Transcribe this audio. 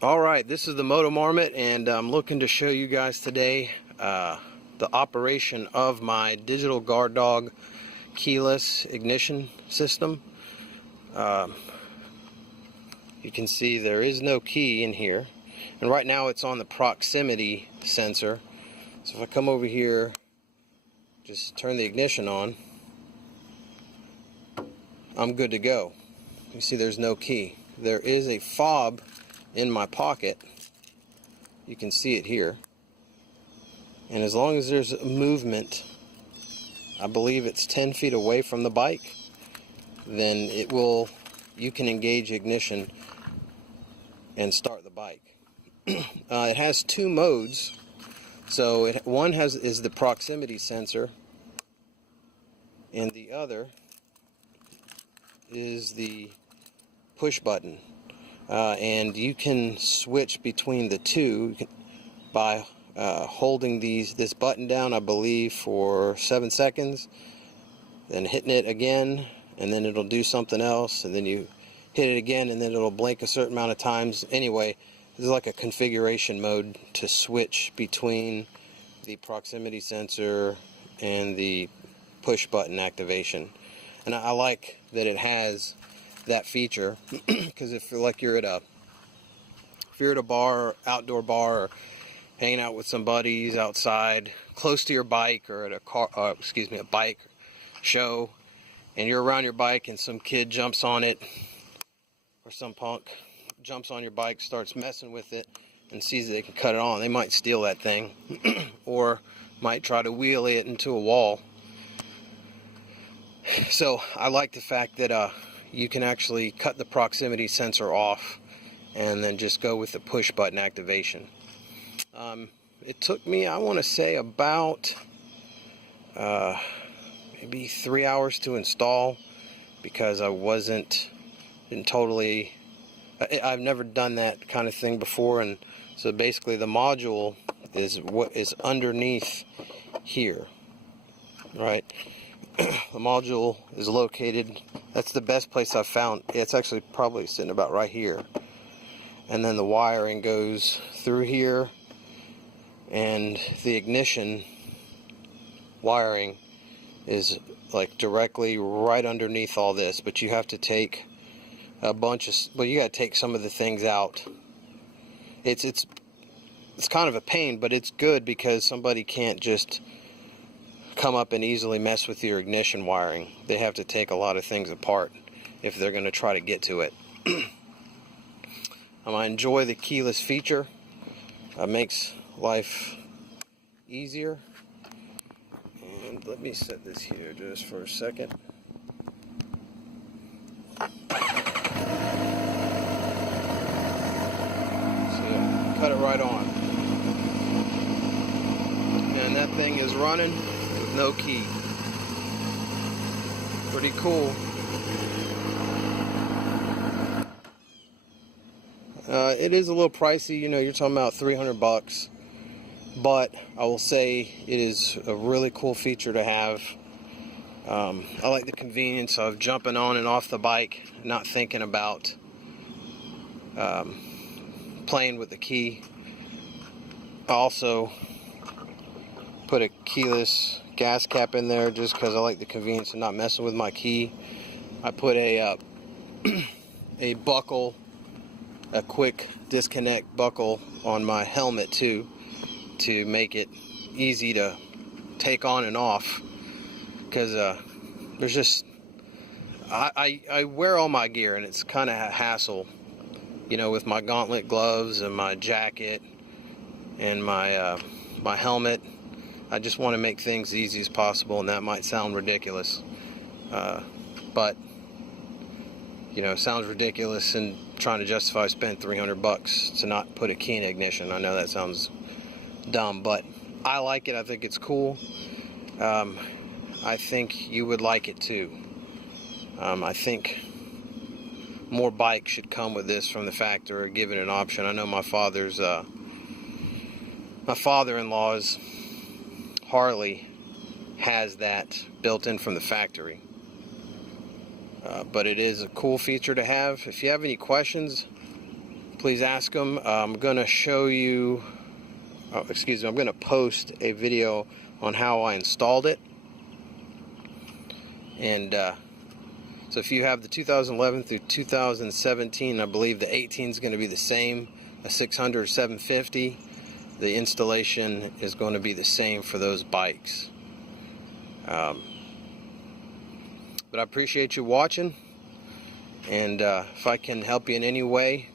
Alright, this is the Moto Marmot, and I'm looking to show you guys today the operation of my Digital Guard Dawg keyless ignition system. You can see there is no key in here, and right now it's on the proximity sensor. So if I come over here, just turn the ignition on, I'm good to go. You see there's no key. There is a fob in my pocket. You can see it here, and as long as there's movement, I believe it's 10 feet away from the bike, then you can engage ignition and start the bike. It has two modes. So one is the proximity sensor, and the other is the push button. And you can switch between the two by holding this button down, I believe, for 7 seconds, then hitting it again, and then it'll do something else, and then you hit it again, and then it'll blink a certain amount of times. Anyway, this is like a configuration mode to switch between the proximity sensor and the push button activation. And I like that it has that feature, because if you're at a bar, outdoor bar, or hanging out with some buddies outside close to your bike, or at a bike show, and you're around your bike and some kid jumps on it, or some punk jumps on your bike, starts messing with it, and sees that they can cut it on, they might steal that thing or might try to wheelie it into a wall. So I like the fact that you can actually cut the proximity sensor off and then just go with the push button activation. It took me, I want to say, about maybe 3 hours to install, because I've never done that kind of thing before. And so basically the module is what is underneath here, right? The module is located, that's the best place I've found. It's actually probably sitting about right here. And then the wiring goes through here, and the ignition wiring is like directly right underneath all this. But you have to take you gotta take some of the things out. It's kind of a pain, but it's good because somebody can't just come up and easily mess with your ignition wiring. They have to take a lot of things apart if they're going to try to get to it. I enjoy the keyless feature. It makes life easier. And let me set this here just for a second. So cut it right on. And that thing is running with no key. Pretty cool. It is a little pricey, you're talking about $300, but I will say it is a really cool feature to have. I like the convenience of jumping on and off the bike, not thinking about playing with the key. I also put a keyless gas cap in there just because I like the convenience of not messing with my key. I put a buckle, a quick disconnect buckle on my helmet too, to make it easy to take on and off, because there's just I wear all my gear, and it's kind of a hassle, with my gauntlet gloves and my jacket and my my helmet. I just want to make things as easy as possible, and that might sound ridiculous, but it sounds ridiculous in trying to justify spending $300 to not put a key in ignition. I know that sounds dumb, but I like it. I think it's cool. I think you would like it too. I think more bikes should come with this from the factory, or give it an option. I know my father-in-law's Harley has that built in from the factory. But it is a cool feature to have. If you have any questions, please ask them. I'm going to show you, I'm going to post a video on how I installed it. And so if you have the 2011 through 2017, I believe the 18 is going to be the same, a 600 or 750. The installation is going to be the same for those bikes. But I appreciate you watching, and if I can help you in any way,